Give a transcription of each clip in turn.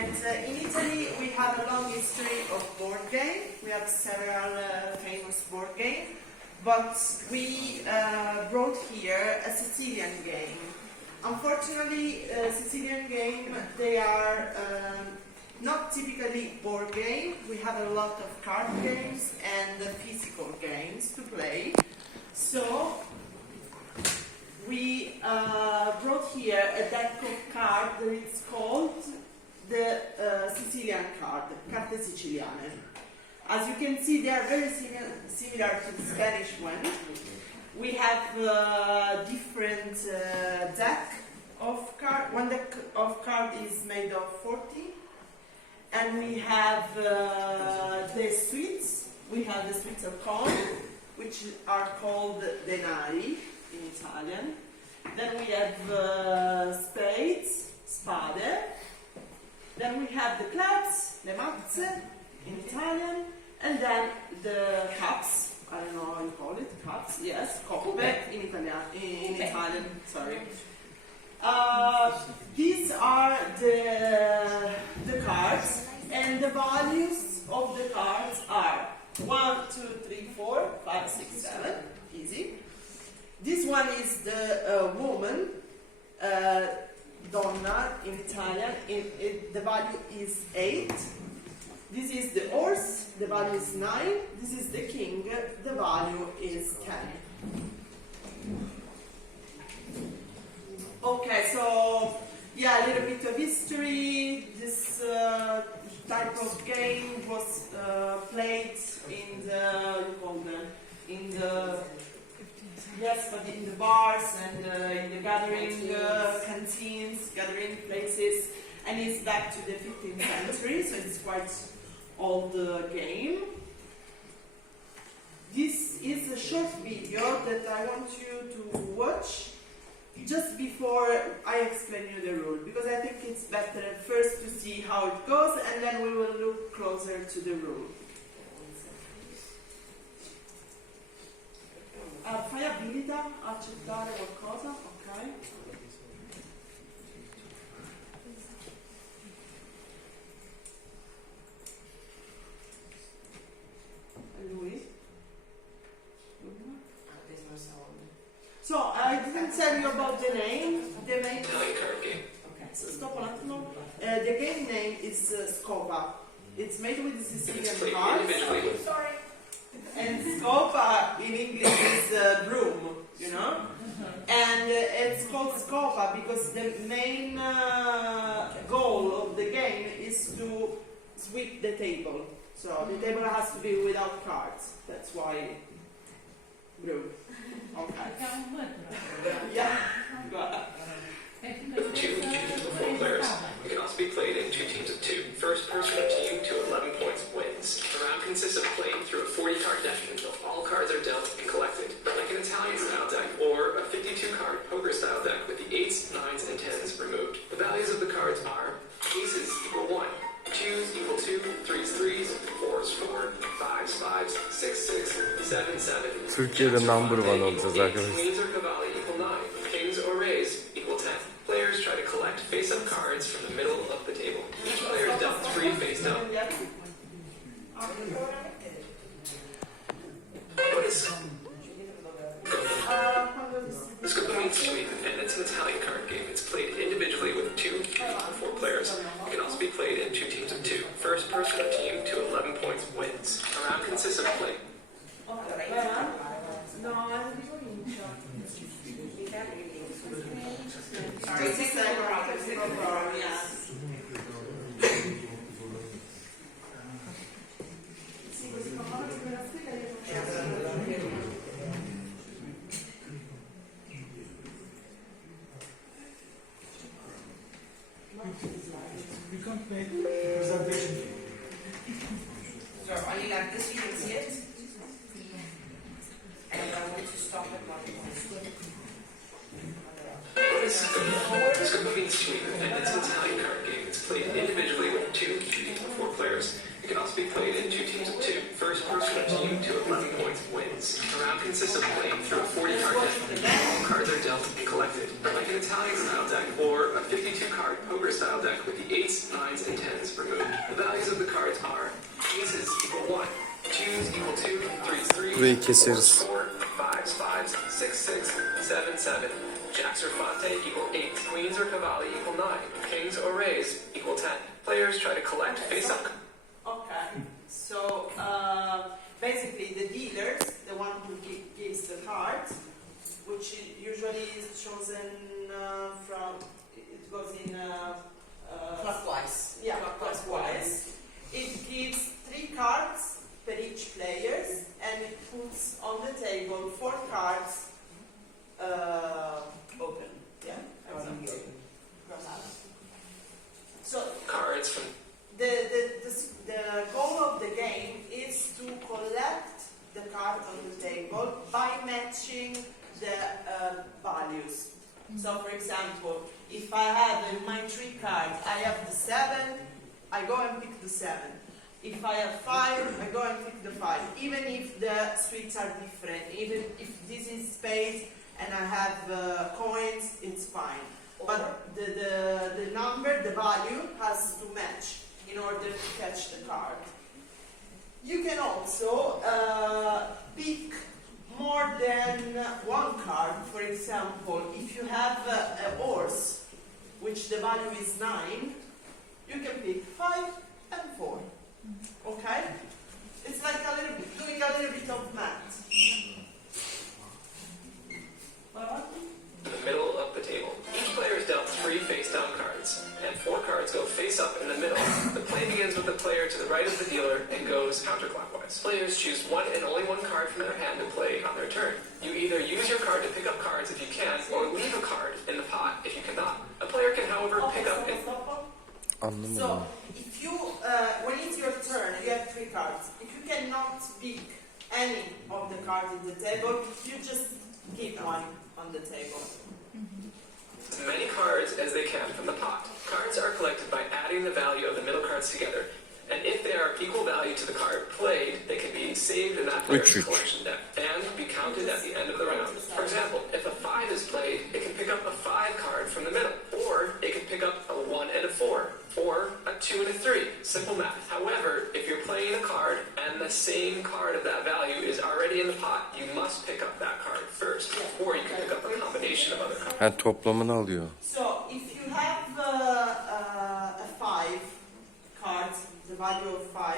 And in Italy, we have a long history of board game. We have several famous board games. But we brought here a Sicilian game. Unfortunately, Sicilian game, they are not typically board game. We have a lot of card games and physical games to play. So we brought here a deck of cards that is called the Sicilian card, Carte Siciliane. As you can see, they are very similar to the Spanish one. We have different deck of cards. One deck of cards is made of 40. And we have the suites. We have the suites of coin, which are called denari in Italian. Then we have spades, spade. Then we have the clubs, le mazze in Italian. And then the cups, I don't know how you call it, cups, yes, coppe in Italian, sorry. These are the cards, and the values of the cards are 1, 2, 3, 4, 5, 6, 7, easy. This one is the woman, donna in Italian, the value is 8. This is the horse, the value is 9. This is the king, the value is 10. Okay, so yeah, a little bit of history. This type of game was played in the bars and in the gathering canteens, gathering places, and it's back to the 15th century, so it's quite old game. This is a short video that I want you to watch just before I explain you the rule, because I think it's better first to see how it goes and then we will look closer to the rule. Fai abilita a accettare qualcosa? Ok. Lui? So, I didn't tell you about the name. The name card game. Okay, so stop un attimo. The game name is Scopa. It's made with the Sicilian cards. Sorry. And Scopa in English is broom, you know? And it's called Scopa because the main goal of the game is to sweep the table. So the table has to be without cards. That's why broom. Okay. Yeah. Go ahead. Two teams of 4 players. It can also be played in 2 teams of 2. First person team to 11 points wins. The round consists of playing through a 40-card deck until all cards are dealt and collected, like an Italian-style deck or a 52-card poker-style deck with the 8s, 9s, and 10s removed. The values of the cards are aces equal 1, 2s equal 2, 3s 3s, 4s 4, 5s 5s, 6 6, 7 7. Türkiye'de number one olacağız arkadaşlar. Queens or cavalli equal 9, kings or rays equal 10. Players try to collect face-up cards from the middle of the table. Each player is dealt 3 face-up. What is Scopa means Sweden, and it's an Italian card game. It's played individually with 2, 3, or 4 players. It can also be played in 2 teams of 2. First person or team to 11 points wins. A round consists of play. You can't make presentation. So are you like this? You can see it. And I want to stop it like Scopa means Sweden, and it's an Italian card game. It's played individually with 2, 3, or 4 players. It can also be played in 2 teams of 2. First person or team to 11 points wins. A round consists of playing through a 40-card deck. All cards are dealt and collected, like an Italian-style deck or a 52-card poker-style deck with the 8s, 9s, 9s and 10s removed. The values of the cards are aces equal 1, 2s equal 2, 3s 3, Burayı 4s keseriz. 4, 5s 5, 6 6, 7 7, jacks or fante equal 8, queens or cavalli equal 9, kings or rays equal 10. Players try to collect face-up. Okay, so basically the dealers, the one who gives the cards, which usually is chosen from, it goes in Clockwise. yeah, clockwise. It gives 3 cards per each player, and it puts on the table 4 cards open. Yeah, so Cards from the goal of the game is to collect the card on the table by matching the values. So, for example, if I have in my 3 cards, I have the 7, I go and pick the 7. If I have 5, I go and pick the 5. Even if the suites are different, even if this is spades and I have coins, it's fine. But the number, the value, has to match in order to catch the card. You can also pick more than 1 card. For example, if you have a horse, which the value is 9, you can pick 5 and 4. Okay? It's like doing a little bit of math. in the middle of the table. Each player is dealt 3 face-down cards, and 4 cards go face-up in the middle. The play begins with the player to the right of the dealer and goes counterclockwise. Players choose one and only 1 card from their hand to play on their turn. You either use your card to pick up cards if you can, or leave a card in the pot if you cannot. A player can, however, pick up and... Anlamadım. So, if you, when it's your turn, you have 3 cards. If you cannot pick any of the cards in the table, you just keep one on the table. as many cards as they can from the pot. Cards are collected by adding the value of the middle cards together, and if they are equal value to the card played, they can be saved in that player's collection deck and be counted at the end of the round. For example, if a 5 is played, it can pick up a 5 card from the middle, or it can pick up a 1 and a 4, or a 2 and a 3. Simple math. However, if you're playing a card and the same card of that value is already in the pot, you must pick up that card first, or you can pick up a combination of other cards. Ha, toplamını alıyor. So, if you have a 5 cards, the value of 5,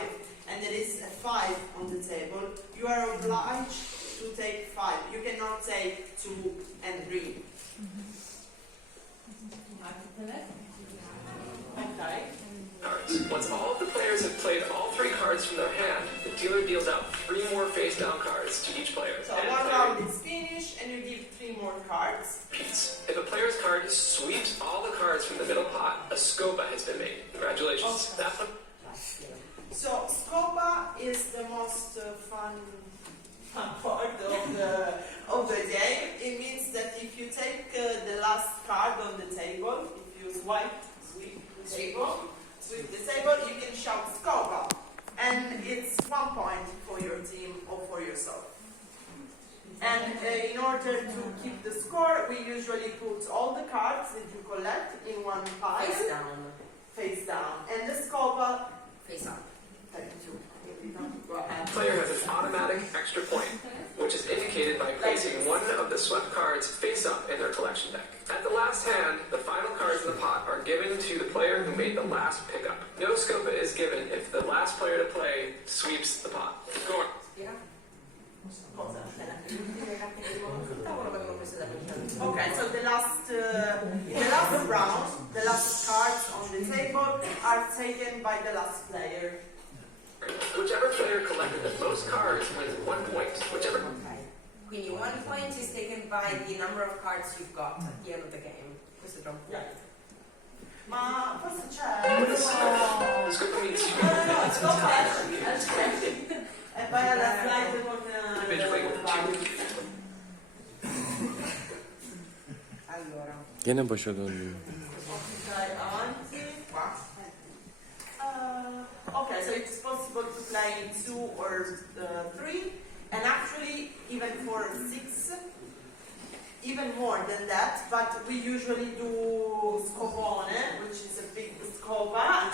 and there is a 5 on the table, you are obliged to take 5. You cannot take 2 and 3. Okay. Cards. Once all of the players have played all 3 cards from their hand, the dealer deals out 3 more face-down cards to each player. So and one player round is finished, and you give 3 more cards. repeats. If a player's card sweeps all the cards from the middle pot, a scopa has been made. Congratulations. Okay. That's what So scopa is the most fun part of the game. It means that if you take the last card on the table, if you sweep the table, you can shout scopa, and it's 1 point for your team or for yourself. And in order to keep the score, we usually put all the cards that you collect in one pile, face down, and the scopa Face up. Go ahead. player has an automatic extra point, which is indicated by placing one of the swept cards face up in their collection deck. At the last hand, the final cards in the pot are given to the player who made the last pickup. No scopa is given if the last player to play sweeps the pot. Go on. Okay, so the last round, the last cards on the table are taken by the last player. Whichever player collected the most cards wins 1 point. Whichever... Quindi 1 point is taken by the number of cards you've got at the end of the game. Questo è troppo. Ma forse c'è... The scopa means you No, it's not bad. E poi alla slide con... individually with 2. Allora. Gene başa döndü. Okay, avanti. Okay, so it's possible to play 2 or 3, and actually even for 6, even more than that, but we usually do scopone, which is a big scopa,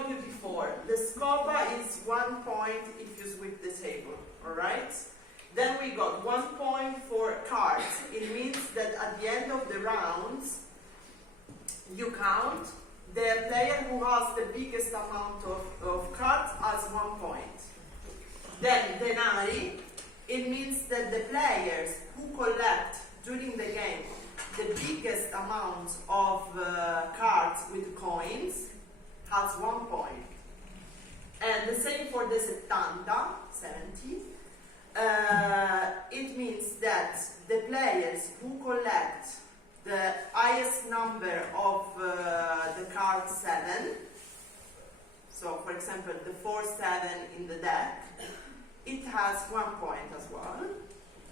told you before, the scopa is 1 point if you sweep the table, alright? Then we got 1 point for cards. It means that at the end of the rounds, you count. The player who has the biggest amount of cards has 1 point. Then denari, it means that the players who collect during the game the biggest amount of cards with coins has 1 point. And the same for the 70. It means that the players who collect the highest number of the card 7, so for example the 4-7 in the deck, it has 1 point as well.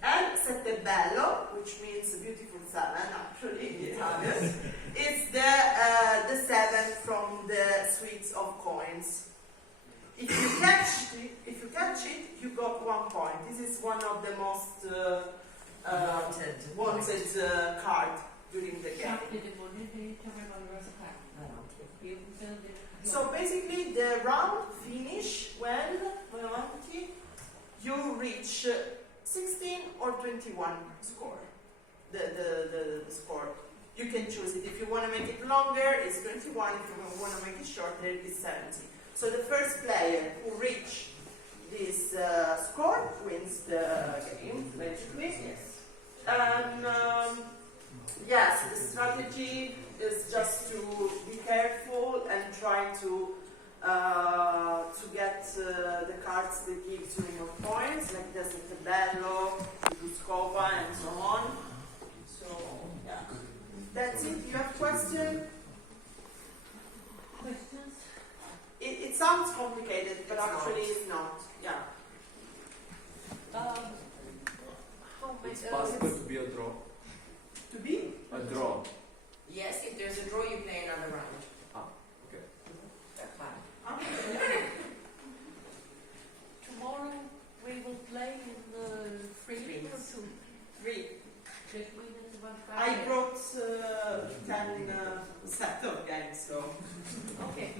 And sette bello, which means beautiful 7 actually in Italian, it's the 7 from the suites of coins. If you catch it, you got 1 point. This is one of the most wanted card during the game. So basically, the round finish when you reach 16 or 21 score. The score. You can choose it. If you want to make it longer, it's 21. If you want to make it shorter, it's 70. So the first player who reach this score wins the game, basically. Yes. And yes, the strategy is just to be careful and try to get the cards that give you more points, like the Bello, the Scopa, and so on. So yeah, that's it. You have questions? Questions? It sounds complicated, but actually it's not. Yeah. How many? It's possible to be a draw. To be? A draw. Yes, if there's a draw, you play another round. Okay. That's fine. Tomorrow we will play in 3 or 2? 3. Just minutes, 1 I brought 10 set of games, so. Okay.